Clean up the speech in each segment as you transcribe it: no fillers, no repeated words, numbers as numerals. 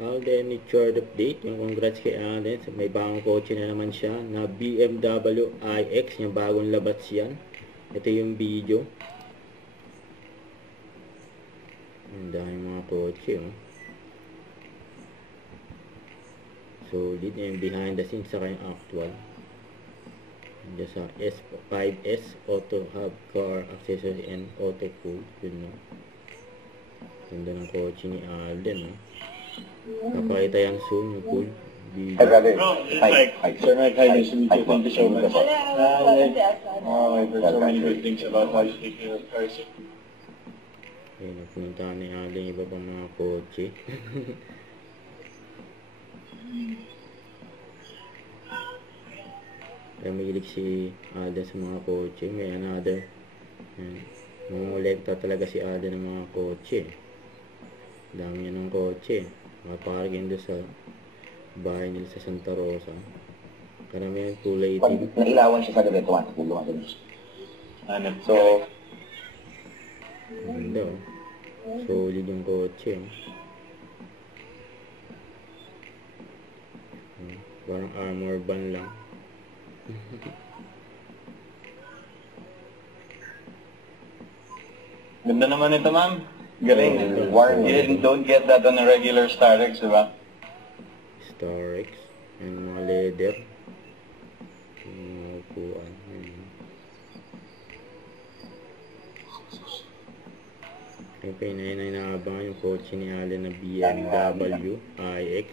Alden Richard update. Yung congrats kay Alden. May bagong kotse na naman siya na BMW iX. Yung bagong labas yan. Ito yung video. Ang dami mga kotse. Oh. Solid. Yung behind the scenes saka yung actual. Diyan sa S5S Auto Hub Car Accessories and Auto Cool. Yun no. Ganda ng kotse ni Alden. Oh. Papakita yan soon, yung cool. Hi, brother. Hi. Sir Mike, hi, nice to meet you. Thank you so much. I've heard so many good things about how you take care of cars. Ayun, napunta ni Alden iba pang mga kotse. Kaya mahilig si Alden sa mga kotse. May another. Mangolekta talaga si Alden ng mga kotse. Dami niya ng kotse. Makaparking doon sa bahay nila sa Santa Rosa. Karamihan kulay itim. Pag nailawan siya sa gabi, tulungan din. So, ganda oh. Solid yung kotse oh. Parang armor van lang. Ganda naman ito, ma'am. Galing. You don't get that on a regular Starex, diba? Starex. And mga leather. Mga upuan. Yung pinay na inaabangan yung kotse ni Alden na BMW iX.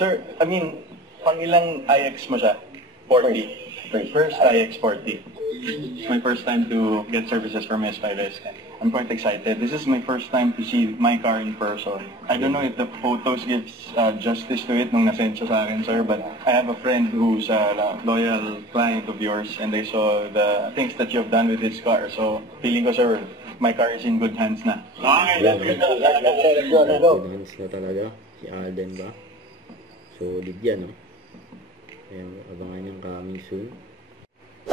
Sir, I mean, pang ilang iX mo siya? 40. First iX 40. It's my first time to get services from S5S. I'm quite excited. This is my first time to see my car in person. I don't know if the photos gives justice to it nung nasend siya sa akin, sir, but I have a friend who's a loyal client of yours and they saw the things that you've done with his car. So, feeling ko, sir, my car is in good hands na. Good hands na talaga. Si Alden ba? Solid yan, no? Kaya abangan yung coming soon.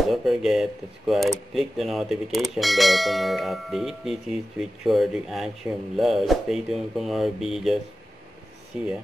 Don't forget to subscribe, click the notification bell for more updates. This is Richard Reaction Vlog. Stay tuned for more videos. See ya.